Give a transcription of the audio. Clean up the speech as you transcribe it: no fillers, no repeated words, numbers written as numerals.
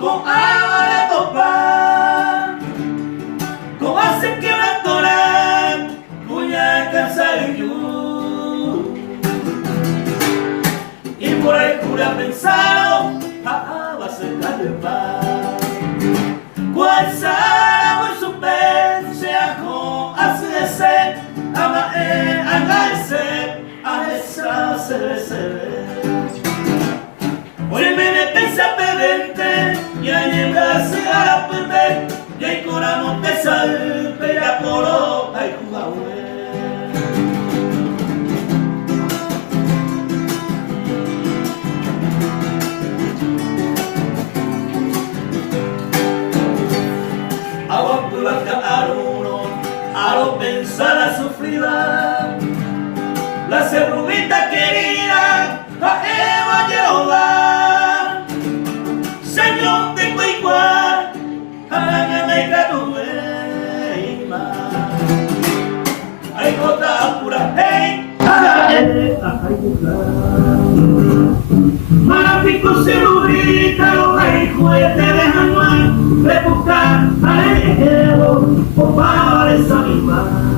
con agua de topar, con hace que una tora, cuya casa y yo. Y por ahí cura pensado, va a ser de paz. Cual será muy super, sea con así de ser, ama agradecer, a esa se. Hoy me pensé perdente, y a llevarse a la perder, y hay corazón te salve, ya por otra y jugador. Agua pura a lo pensar la sufrida, la cerrubita querida, a Eva Jehová, Señor de Cuicuá, a la Gameca tu veima, hay gota pura, hey, Marapico cerrubita, los hijos te dejan mal, de buscar al ejero, por favor esa misma.